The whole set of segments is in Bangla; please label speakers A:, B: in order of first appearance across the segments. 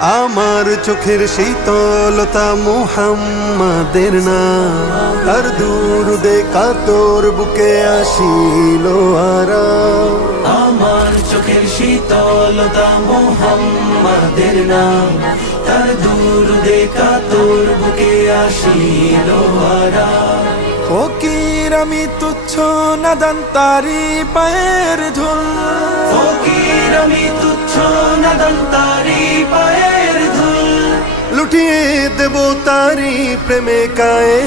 A: আমার চোখের শীতলতা মোহাম্মদের না তার দুরুদে কাতর বুকে আসিল আরাম
B: আমার চোখের শীতলতা মোহাম্মদের নাম। তার দূর দেখা তোর বুকে আসিল আরাম
C: ফকির আমি তুচ্ছ নাদান তারি পায়ের ধুল।
B: ফকির আমি তুচ্ছ নাদন তারি
A: লুটিয়ে দেব তারি প্রেমে কায়ে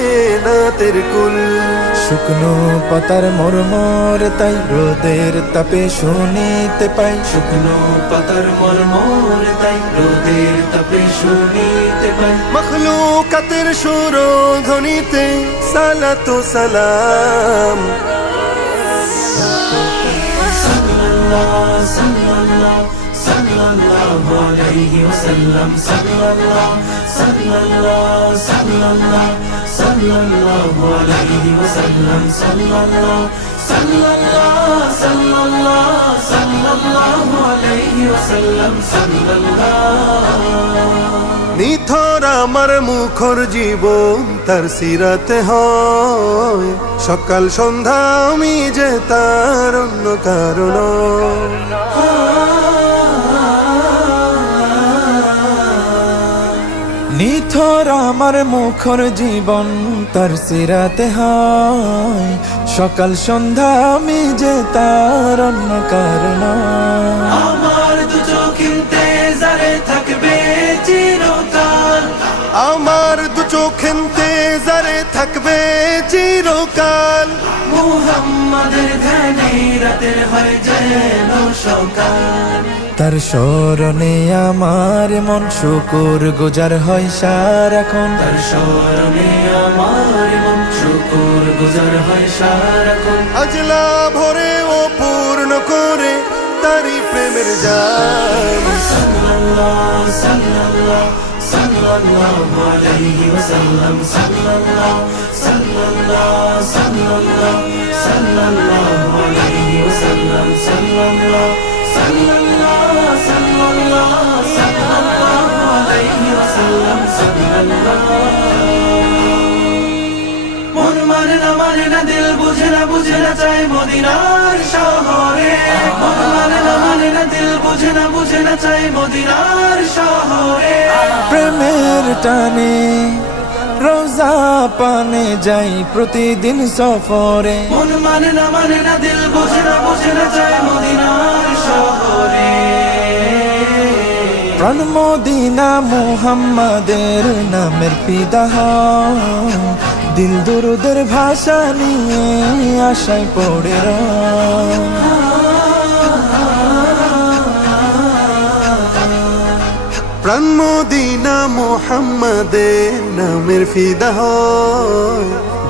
A: না তের কুল
C: শুকনো পাতার মরমর তাই রোদের তাপে শুনিতে পাই
B: শুকনো পাতার মরমর তাই রোদের তাপে শুনিতে পাই
A: মখলুকাতের সুর ধ্বনিতে সালাতু সালাম
B: সাল্লাল্লাহু আলাইহি ওয়াসাল্লাম সাল্লাল্লাহ সাল্লাল্লাহ সাল্লাল্লাহ সাল্লাল্লাহু আলাইহি ওয়াসাল্লাম সাল্লাল্লাহ সাল্লাল্লাহ সাল্লাল্লাহ সাল্লাল্লাহু আলাইহি ওয়াসাল্লাম সাল্লাল্লাহ।
A: নিথর আমার মুখর জীবন তার সিরাতে হয়। সকাল সন্ধ্যা আমি যে তার অন্য কারণ।
C: নিথর আমার মুখর জীবন তার সিরাতে হয়। সকাল সন্ধ্যা আমি যে তার অন্য কারণ।
B: আমার দু চোখিনতে জারে থাকবে চিরকাল।
A: আমার দু চোখেন্তে জারে থাকবে চিরকাল।
B: মুহাম্মাদের ধ্যানে রাতের হয় যেন সকাল
C: তার স্মরণে আমার মন শুকুর গুজার হয় সারাক্ষণ।
B: তার স্মরণে আমার মন শুকুর গুজার হয় সারাক্ষণ।
A: আজলা ভরে ও পূর্ণ করে তারি প্রেমের জাম
B: সাল্লাল্লাহ সাল্লাল্লাহ। চাই মদিনার শহরে। মন না মানে না দিল বুঝে না বুঝে না চাই মদিনার শহরে।
C: টানে রোজা পানে যাই প্রতিদিন সফরে
B: মন মানে না মানে না দিল বুঝে না বুঝে না চাই মদিনার শহরে
C: প্রাণ মদিনা মুহাম্মাদের নামের পিদা হয়। দিল দুরুদের ভাষা নিয়ে আশায় পড়ে রয়।
A: প্রাণ মদিনা মোহাম্মদের নামের ফিদা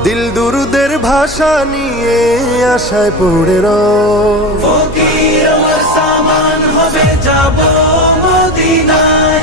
A: দিল দুরুদের ভাষা নিয়ে আশায় পড়ে
B: র। সামান হবে, যাব মদিনায়।